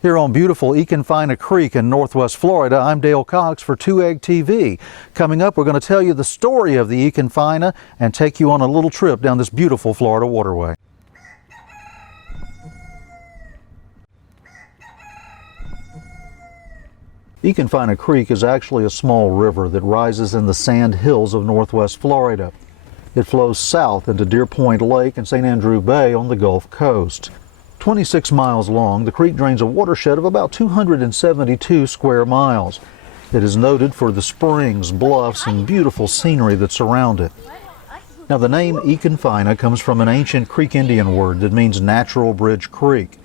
Here on beautiful Econfina Creek in Northwest Florida, I'm Dale Cox for 2EG TV. Coming up, we're going to tell you the story of the Econfina and take you on a little trip down this beautiful Florida waterway. Econfina Creek is actually a small river that rises in the sand hills of Northwest Florida. It flows south into Deer Point Lake and St. Andrew Bay on the Gulf Coast. 26 miles long, the creek drains a watershed of about 272 square miles. It is noted for the springs, bluffs, and beautiful scenery that surround it. Now, the name Econfina comes from an ancient Creek Indian word that means natural bridge creek.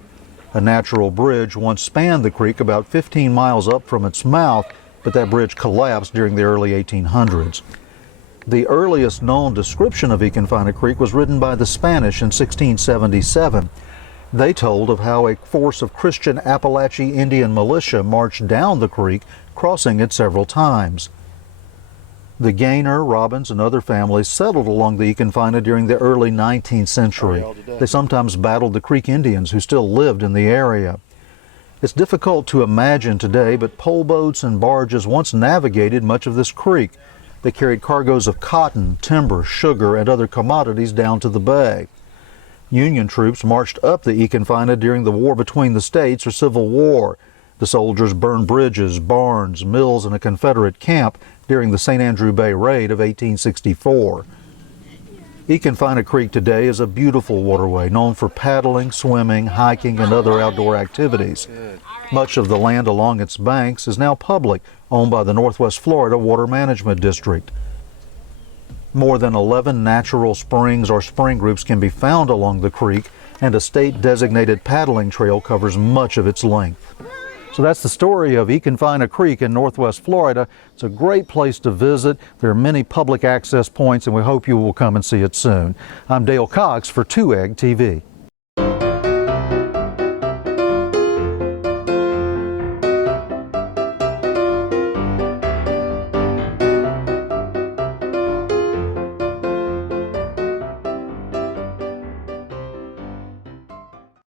A natural bridge once spanned the creek about 15 miles up from its mouth, but that bridge collapsed during the early 1800s. The earliest known description of Econfina Creek was written by the Spanish in 1677. They told of how a force of Christian Appalachian Indian militia marched down the creek, crossing it several times. The Gaynor, Robbins, and other families settled along the Econfina during the early 19th century. They sometimes battled the Creek Indians who still lived in the area. It's difficult to imagine today, but pole boats and barges once navigated much of this creek. They carried cargoes of cotton, timber, sugar, and other commodities down to the bay. Union troops marched up the Econfina during the war between the states or Civil War. The soldiers burned bridges, barns, mills, and a Confederate camp during the St. Andrew Bay Raid of 1864. Econfina Creek today is a beautiful waterway known for paddling, swimming, hiking, and other outdoor activities. Much of the land along its banks is now public, owned by the Northwest Florida Water Management District. More than 11 natural springs or spring groups can be found along the creek, and a state-designated paddling trail covers much of its length. So that's the story of Econfina Creek in Northwest Florida. It's a great place to visit. There are many public access points, and we hope you will come and see it soon. I'm Dale Cox for 2EG TV.